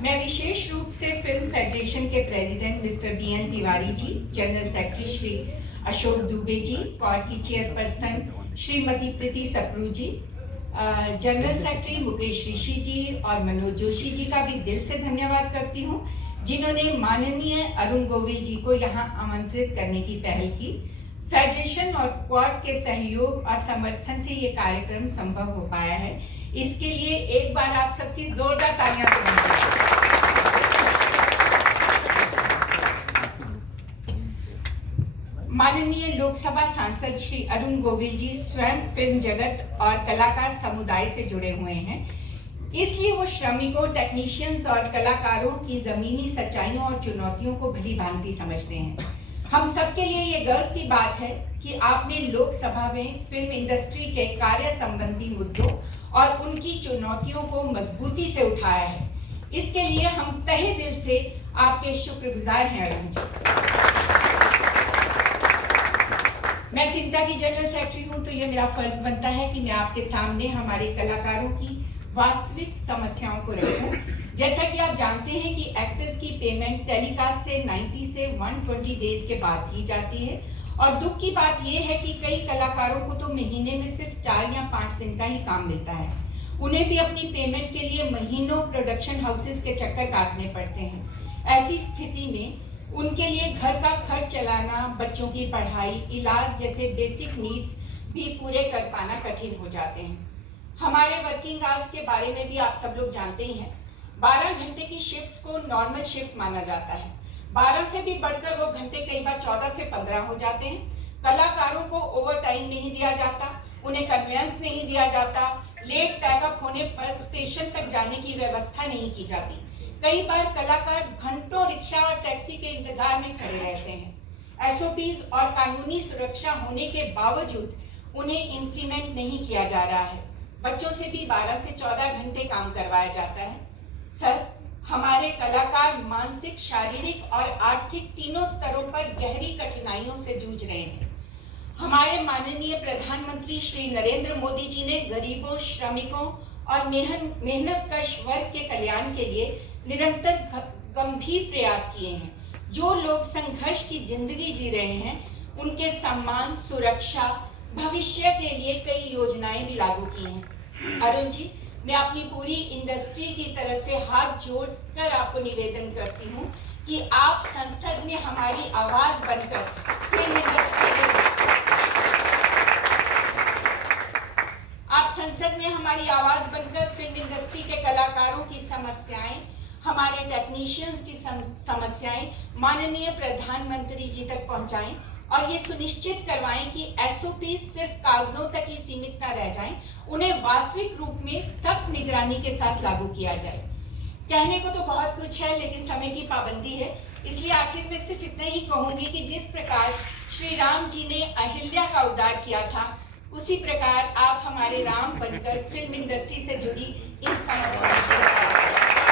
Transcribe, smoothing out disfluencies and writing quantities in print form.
मैं विशेष रूप से फिल्म फेडरेशन के president mister BN Tiwari ji, general secretary Shri Ashok Dubey ji, cord की चेयरपर्सन श्रीमती प्रीति सप्रू जी, जनरल सेक्रेटरी मुकेश ऋषि जी और मनोज जोशी जी का भी दिल से धन्यवाद करती हूँ, जिन्होंने माननीय अरुण गोविल जी को यहाँ आमंत्रित करने की पहल की। फेडरेशन और क्वाड के सहयोग और समर्थन से ये कार्यक्रम संभव हो पाया है। इसके लिए एक बार आप सबकी जोरदार तालियां बजाएं। माननीय लोकसभा सांसद श्री अरुण गोविल जी स्वयं फिल्म जगत और कलाकार समुदाय से जुड़े हुए हैं, इसलिए वो श्रमिकों, टेक्नीशियंस और कलाकारों की जमीनी सच्चाइयों और चुनौतियों को भली भांति समझते हैं। हम सबके लिए ये गर्व की बात है कि आपने लोकसभा में फिल्म इंडस्ट्री के कार्य संबंधी मुद्दों और उनकी चुनौतियों को मजबूती से उठाया है। इसके लिए हम तहे दिल से आपके शुक्रगुजार हैं अरुण जी। मैं सिंटा की जनरल सेक्रेटरी हूं, तो ये मेरा फर्ज बनता है कि मैं आपके सामने हमारे कलाकारों की वास्तविक समस्याओं को रखूं। जैसा कि आप जानते हैं कि एक्टर्स की पेमेंट टेलीकास्ट से 90 से 120 डेज के बाद की जाती है, और दुख की बात यह है कि कई कलाकारों को तो महीने में सिर्फ 4 या 5 दिन का ही काम मिलता है। उन्हें भी अपनी पेमेंट के लिए महीनों प्रोडक्शन हाउसेस के चक्कर काटने पड़ते हैं। ऐसी स्थिति में उनके लिए घर का खर्च चलाना, बच्चों की पढ़ाई, इलाज जैसे बेसिक नीड्स भी पूरे कर पाना कठिन हो जाते हैं। हमारे वर्किंग आवर्स के बारे में भी आप सब लोग जानते ही हैं। 12 घंटे की शिफ्ट्स को नॉर्मल शिफ्ट माना जाता है। 12 से भी बढ़कर वो घंटे कई बार 14 से 15 हो जाते हैं। कलाकारों को ओवर टाइम नहीं दिया जाता, उन्हें कन्वेंस नहीं दिया जाता, लेट पैकअप होने पर स्टेशन तक जाने की व्यवस्था नहीं की जाती। कई बार कलाकार घंटों रिक्शा और टैक्सी के इंतजार में खड़े रहते हैं। SOPs और कानूनी सुरक्षा होने के बावजूद उन्हें इंक्रीमेंट नहीं किया जा रहा है। बच्चों से भी 12 से 14 घंटे काम करवाया जाता है। सर, हमारे कलाकार मानसिक, शारीरिक और आर्थिक तीनों स्तरों पर गहरी कठिनाइयों से जूझ रहे हैं। हमारे माननीय प्रधानमंत्री श्री नरेंद्र मोदी जी ने गरीबों, श्रमिकों और मेहनतकश वर्ग के कल्याण के लिए निरंतर गंभीर प्रयास किए हैं। जो लोग संघर्ष की जिंदगी जी रहे हैं, उनके सम्मान, सुरक्षा, भविष्य के लिए कई योजनाएं भी लागू की हैं। अरुण जी, मैं अपनी पूरी इंडस्ट्री की तरफ से हाथ जोड़कर आपको निवेदन करती हूं कि आप संसद में हमारी आवाज बनकर फिल्म इंडस्ट्री के कलाकारों की समस्याएं, हमारे टेक्नीशियंस की समस्याएं माननीय प्रधानमंत्री जी तक पहुंचाएं और ये सुनिश्चित करवाएं कि SOP सिर्फ कागजों तक ही सीमित न रह जाएं, उन्हें वास्तविक रूप में सख्त निगरानी के साथ लागू किया जाए। कहने को तो बहुत कुछ है, लेकिन समय की पाबंदी है, इसलिए आखिर में सिर्फ इतना ही कहूंगी कि जिस प्रकार श्री राम जी ने अहिल्या का उद्धार किया था, उसी प्रकार आप हमारे राम बनकर फिल्म इंडस्ट्री से जुड़ी इन समस्याओं